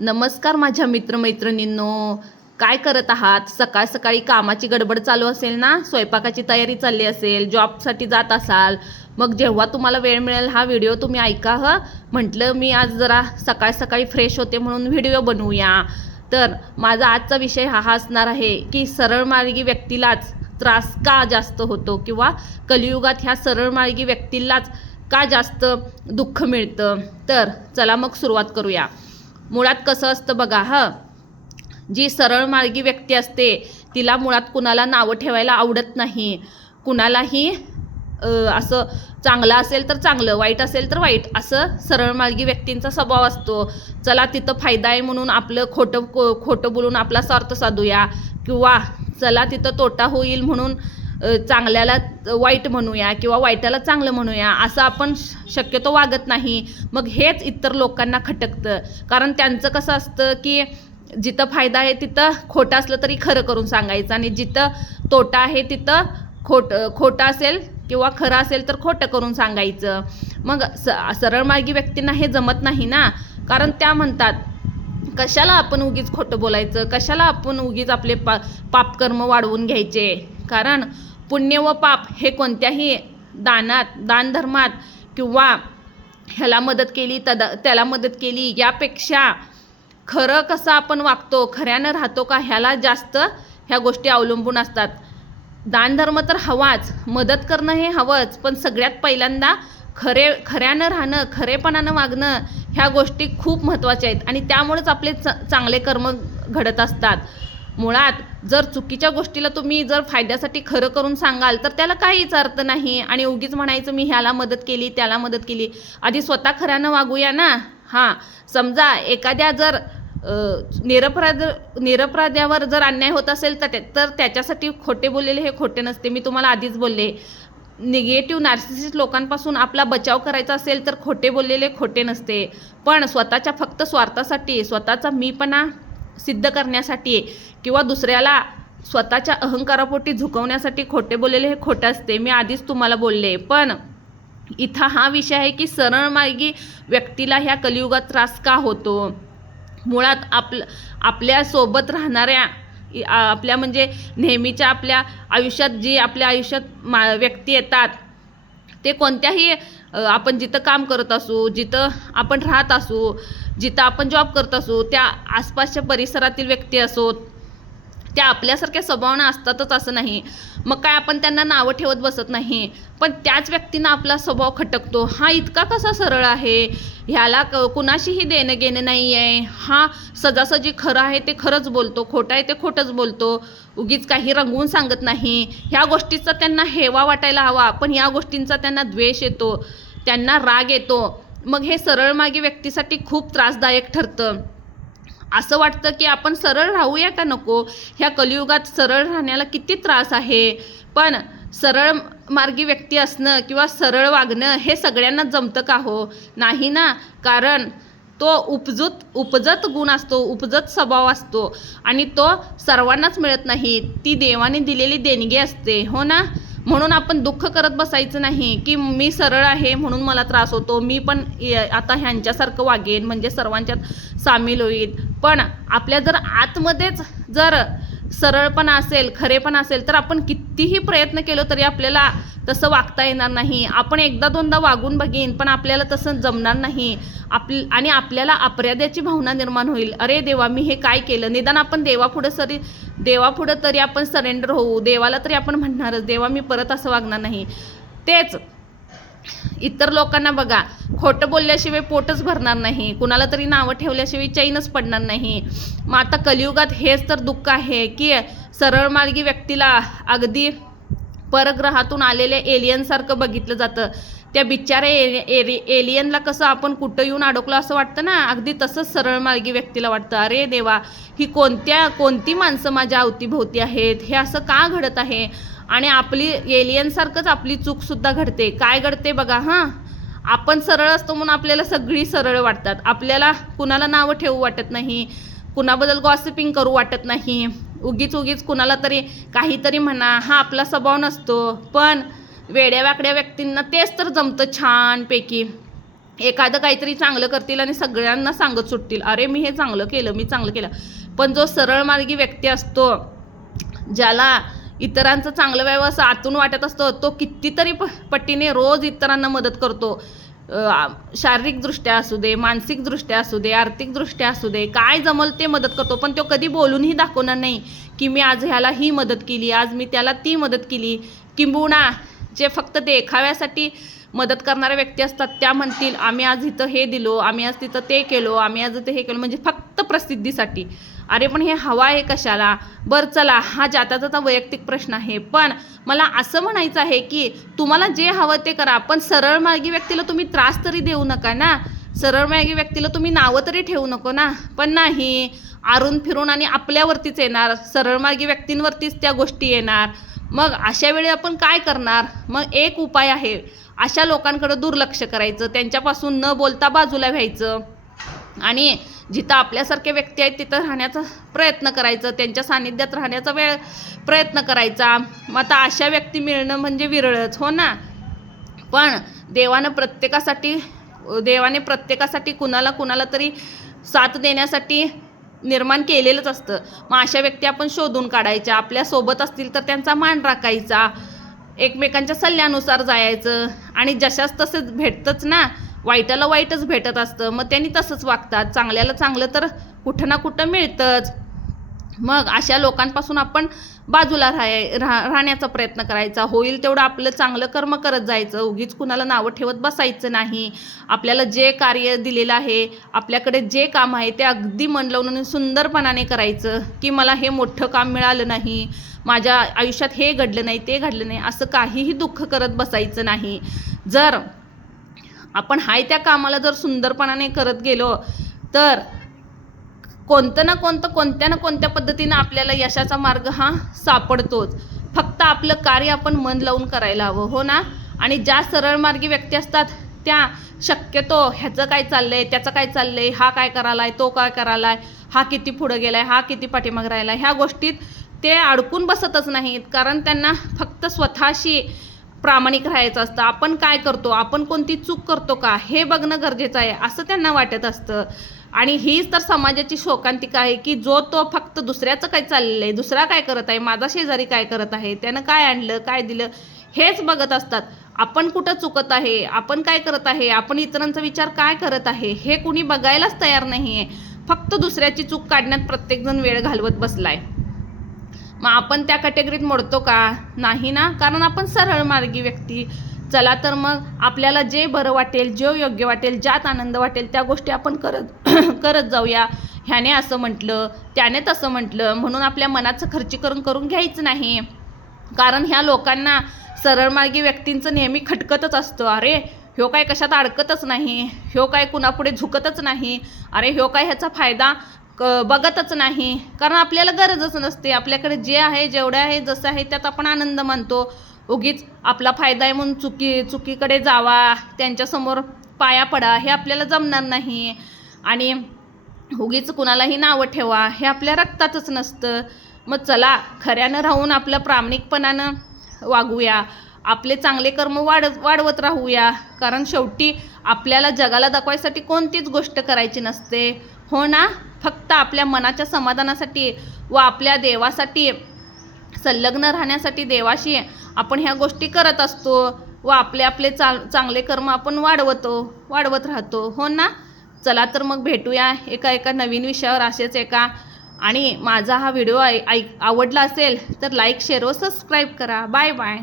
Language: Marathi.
नमस्कार माझ्या मित्रमैत्रिणींनो. काय करत आहात? सकाळ सकाळी कामाची गडबड चालू असेल ना, स्वयंपाकाची तयारी चालली असेल, जॉबसाठी जात असाल, मग जेव्हा तुम्हाला वेळ मिळेल हा व्हिडिओ तुम्ही ऐका. म्हटलं मी आज जरा सकाळ सकाळी फ्रेश होते म्हणून व्हिडिओ बनवूया. तर माझा आजचा विषय हा असणार आहे की सरळमार्गी व्यक्तीलाच त्रास का जास्त होतो, किंवा कलियुगात ह्या सरळमार्गी व्यक्तीलाच का जास्त दुःख मिळतं. तर चला मग सुरुवात करूया. मुळात कसं असतं बघा, जी सरळमार्गी व्यक्ती असते तिला मुळात कुणाला नावं ठेवायला आवडत नाही. कुणालाही असं चांगलं असेल तर चांगलं, वाईट असेल तर वाईट, असं सरळमार्गी व्यक्तींचा स्वभाव असतो. चला तिथं फायदा आहे म्हणून आपलं खोटं बोलून आपला स्वार्थ साधूया, किंवा चला तिथं तोटा होईल म्हणून चांगल्याला वाईट म्हणूया किंवा वाईटाला चांगलं म्हणूया, असं आपण शक्यतो वागत नाही. मग हेच इतर लोकांना खटकतं. कारण त्यांचं कसं असतं की जिथं फायदा आहे तिथं खोटं असलं तरी खरं करून सांगायचं, आणि जिथं तोटा आहे तिथं खोटं असेल किंवा खरं असेल तर खोटं करून सांगायचं. मग सरळमार्गी व्यक्तींना हे जमत नाही ना. कारण त्या म्हणतात, कशाला आपण उगीच खोटं बोलायचं, कशाला आपण उगीच आपले पापकर्म वाढवून घ्यायचे. कारण पुण्य व पाप हे कोणत्याही दानधर्मात किंवा ह्याला मदत केली त्याला मदत केली यापेक्षा खरं कसं आपण वागतो, खऱ्यानं राहतो का, ह्याला जास्त ह्या गोष्टी अवलंबून असतात. दानधर्म तर हवाच, मदत करणं हे हवंच, पण सगळ्यात पहिल्यांदा खऱ्यानं राहणं, खरेपणानं वागणं, ह्या गोष्टी खूप महत्त्वाच्या आहेत. आणि त्यामुळेच आपले चांगले कर्म घडत असतात. मुळात जर चुकीच्या गोष्टीला तुम्ही जर फायद्यासाठी खरं करून सांगाल तर त्याला काहीच अर्थ नाही. आणि उगीच म्हणायचं मी ह्याला मदत केली त्याला मदत केली. आधी स्वतः खऱ्यानं वागूया ना. समजा एखाद्या जर निरपराध्यावर जर अन्याय होत असेल तर त्याच्यासाठी खोटे बोललेले हे खोटे नसते. मी तुम्हाला आधीच बोलले, निगेटिव्ह नार्सिसिस्ट लोकांपासून आपला बचाव करायचा असेल तर खोटे बोललेले खोटे नसते. पण स्वतःच्या फक्त स्वार्थासाठी, स्वतःचा मीपणा सिद्ध करण्यासाठी किंवा दुसऱ्याला स्वतःच्या अहंकारापोटी झुकवण्यासाठी खोटे बोललेले हे खोटं असते. मी आधीच तुम्हाला बोलले. पण इथं हा विषय आहे की सरळमार्गी व्यक्तीला ह्या कलियुगात त्रास का होतो. मुळात आपल्यासोबत राहणाऱ्या, आपल्या म्हणजे नेहमीच्या आपल्या आयुष्यात जी आपल्या आयुष्यात व्यक्ती येतात, ते कोणत्याही आपण जिथं काम करत असू, जिथं आपण राहत असू, जिथं आपण जॉब करत असू, त्या आसपासच्या परिसरातील व्यक्ती असोत, त्या आपल्यासारख्या स्वभावानं असतातच असं नाही. मग काय आपण त्यांना नावं ठेवत बसत नाही, पण त्याच व्यक्तींना आपला स्वभाव खटकतो. हा इतका कसा सरळ आहे, ह्याला कुणाशीही देणं घेणं नाही आहे, हा सजासजी खरं आहे ते खरंच बोलतो, खोटं आहे ते खोटंच बोलतो, उगीच काही रंगवून सांगत नाही. ह्या गोष्टीचा त्यांना हेवा वाटायला हवा, पण ह्या गोष्टींचा त्यांना द्वेष येतो, त्यांना राग येतो. मग हे सरळमार्गी व्यक्तीसाठी खूप त्रासदायक ठरतं. असं वाटतं की आपण सरळ राहूया का नको. ह्या कलियुगात सरळ राहण्याला किती त्रास आहे. पण सरळ मार्गी व्यक्ती असणं किंवा सरळ वागणं हे सगळ्यांना जमतं का हो? नाही ना. कारण तो उपजत गुण असतो, उपजत स्वभाव असतो, आणि तो सर्वांनाच मिळत नाही. ती देवाने दिलेली देणगी असते, हो ना. म्हणून आपण दुःख करत बसायचं नाही की मी सरळ आहे म्हणून मला त्रास होतो, मी पण आता ह्यांच्यासारखं वागेन म्हणजे सर्वांच्यात सामील होईल. पण आपल्या जर आतमध्येच जर सरळपणा असेल, खरेपणा असेल, तर आपण कितीही प्रयत्न केलो तरी आपल्याला तसं वागता येणार नाही. आपण एकदा दोनदा वागून बघीन, पण आपल्याला तसं जमणार नाही. आणि आपल्याला अपराध्याची भावना निर्माण होईल. अरे देवा, मी हे काय केलं. निदान आपण देवापुढं तरी आपण सरेंडर होऊ. देवाला तरी आपण म्हणणारच, देवा मी परत असं वागणार नाही. तेच इतर लोकांना बघा, खोटं बोलल्याशिवाय पोटच भरणार नाही, कुणाला तरी नावं ठेवल्याशिवाय चैनच पडणार नाही. मग आता कलियुगात हेच तर दुःख आहे की सरळमार्गी व्यक्तीला अगदी परग्रहातून आलेल्या एलियनसारखं बघितलं जातं. त्या बिचाऱ्या एलियनला कसं आपण कुठं येऊन अडकलो असं वाटतं ना, अगदी तसंच सरळमार्गी व्यक्तीला वाटतं. अरे देवा, ही कोणती माणसं माझ्या अवतीभोवती आहेत, हे असं का घडत आहे. आणि आपली एलियनसारखंच आपली चूकसुद्धा घडते. काय घडते बघा. आपण सरळ असतो म्हणून आपल्याला सगळी सरळ वाटतात. आपल्याला कुणाला नावं ठेवू वाटत नाही, कुणाबद्दल गॉसिपिंग करू वाटत नाही, उगीच कुणाला तरी काहीतरी म्हणा, हा आपला स्वभाव नसतो. पण वेड्यावाकड्या व्यक्तींना तेच तर जमतं छानपैकी. एखादं काहीतरी चांगलं करतील आणि सगळ्यांना सांगत सुटतील, अरे मी हे चांगलं केलं, मी चांगलं केलं. पण जो सरळ मार्गी व्यक्ती असतो, ज्याला इतरांचं चांगलं व्हावं असं आतून वाटत असतं, तो कितीतरी पटीने रोज इतरांना मदत करतो. शारीरिकदृष्ट्या असू दे, मानसिकदृष्ट्या असू दे, आर्थिकदृष्ट्या असू दे, काय जमल ते मदत करतो. पण तो कधी बोलूनही दाखवणार नाही की मी आज ह्याला ही मदत केली, आज मी त्याला ती मदत केली. किंबहुना जे फक्त देखाव्यासाठी मदत करणाऱ्या व्यक्ती असतात, त्या म्हणतील आम्ही आज इथं हे दिलो, आम्ही आज तिथं ते केलो, आम्ही आज इथं हे केलं, म्हणजे फक्त प्रसिद्धीसाठी. अरे पण हे हवा आहे कशाला? बरं चला, हा जाता वैयक्तिक प्रश्न आहे. पण मला असं म्हणायचं आहे की तुम्हाला जे हवं ते करा, पण सरळ मार्गी व्यक्तीला तुम्ही त्रास तरी देऊ नका ना. सरळ मार्गी व्यक्तीला तुम्ही नावं तरी ठेवू नको ना. पण नाही, आरून फिरून आणि आपल्यावरतीच येणार, सरळ मार्गी व्यक्तींवरतीच त्या गोष्टी येणार. मग अशा वेळी आपण काय करणार? मग एक उपाय आहे, अशा लोकांकडे दुर्लक्ष करायचं, त्यांच्यापासून न बोलता बाजूला व्हायचं आणि जिथं आपल्यासारखे व्यक्ती आहेत तिथं राहण्याचा प्रयत्न करायचं, त्यांच्या सानिध्यात राहण्याचा प्रयत्न करायचा. मग आता अशा व्यक्ती मिळणं म्हणजे विरळच, हो ना. पण देवाने प्रत्येकासाठी कुणाला तरी साथ देण्यासाठी निर्माण केलेलंच असतं. मग अशा व्यक्ती आपण शोधून काढायच्या, आपल्यासोबत असतील तर त्यांचा मान राखायचा, एकमेकांच्या सल्ल्यानुसार जायचं. आणि जशाच तसंच भेटतंच ना, वाईटाला वाईटच भेटत असतं, मग त्यांनी तसंच वागतात. चांगल्याला चांगलं तर कुठं ना कुठं मिळतंच. मग अशा लोकांपासून आपण बाजूला राहण्याचा प्रयत्न करायचा. होईल तेवढं आपलं चांगलं कर्म करत जायचं, उगीच कुणाला नावं ठेवत बसायचं नाही. आपल्याला जे कार्य दिलेलं आहे, आपल्याकडे जे काम आहे ते अगदी मन लावून आणि सुंदरपणाने करायचं. की मला हे मोठं काम मिळालं नाही, माझ्या आयुष्यात हे घडलं नाही, ते घडलं नाही, असं काहीही दुःख करत बसायचं नाही. जर आपण हाय त्या कामाला जर सुंदरपणाने करत गेलो तर कोणत्या ना कोणत्या पद्धतीनं आपल्याला यशाचा मार्ग हा सापडतोच. फक्त आपलं कार्य आपण मन लावून करायला हवं, हो ना. आणि ज्या सरळ मार्गी व्यक्ती असतात त्या शक्यतो ह्याचं काय चाललंय, त्याचं काय चाललंय, हा काय करायलाय, तो काय करायलाय, हा किती पुढं गेलाय, हा किती पाठीमागे राहिलाय, ह्या गोष्टीत ते अडकून बसतच नाहीत. कारण त्यांना फक्त स्वतःशी प्रामाणिक राहायचं असतं. आपण काय करतो, आपण कोणती चूक करतो का, हे बघणं गरजेचं आहे असं त्यांना वाटत असतं. आणि हीच तर समाजाची शोकांतिका आहे की जो तो फक्त दुसऱ्याचं काय चाललं आहे, दुसरा काय करत आहे, माझा शेजारी काय करत आहे, त्यानं काय आणलं, काय दिलं, हेच बघत असतात. आपण कुठं चुकत आहे, आपण काय करत आहे, आपण इतरांचा विचार काय करत आहे, हे कुणी बघायलाच तयार नाही आहे. फक्त दुसऱ्याची चूक काढण्यात प्रत्येकजण वेळ घालवत बसलाय. मग आपण त्या कॅटेगरीत मोडतो का? नाही ना. कारण आपण सरळ मार्गी व्यक्ती. चला तर मग आपल्याला जे बरं वाटेल, जे योग्य वाटेल, ज्यात आनंद वाटेल त्या गोष्टी आपण करत जाऊया. ह्याने असं म्हटलं, त्याने तसं म्हटलं म्हणून आपल्या मनाचं खर्चीकरण करून घ्यायचं नाही. कारण ह्या लोकांना सरळ मार्गी व्यक्तींचं नेहमी खटकतच असतं, अरे ह्यो काय कशात अडकतच नाही, ह्यो काय कुणापुढे झुकतच नाही, अरे ह्यो काय ह्याचा फायदा बघतच नाही. कारण आपल्याला गरजच नसते, आपल्याकडे जे आहे, जेवढं आहे, जसं आहे त्यात आपण आनंद मानतो. उगीच आपला फायदा आहे म्हणून चुकीकडे जावा, त्यांच्यासमोर पाया पडा, हे आपल्याला जमणार नाही. आणि उगीच कुणालाही नावं ठेवा, हे आपल्या रक्तातच नसतं. मग चला खऱ्यानं राहून आपलं प्रामाणिकपणानं वागूया, आपले चांगले कर्म वाढवत राहूया. कारण शेवटी आपल्याला जगाला दाखवायसाठी कोणतीच गोष्ट करायची नसते, हो ना. फक्त आपल्या मनाच्या समाधानासाठी व आपल्या देवासाठी संलग्न राहण्यासाठी देवाशी आपण ह्या गोष्टी करत असतो व आपले चांगले कर्म आपण वाढवत राहतो, हो ना. चला तर मग भेटूया एका नवीन विषयावर असेच एका. आणि माझा हा व्हिडिओ आवडला असेल तर लाईक, शेअर व सबस्क्राईब करा. Bye bye.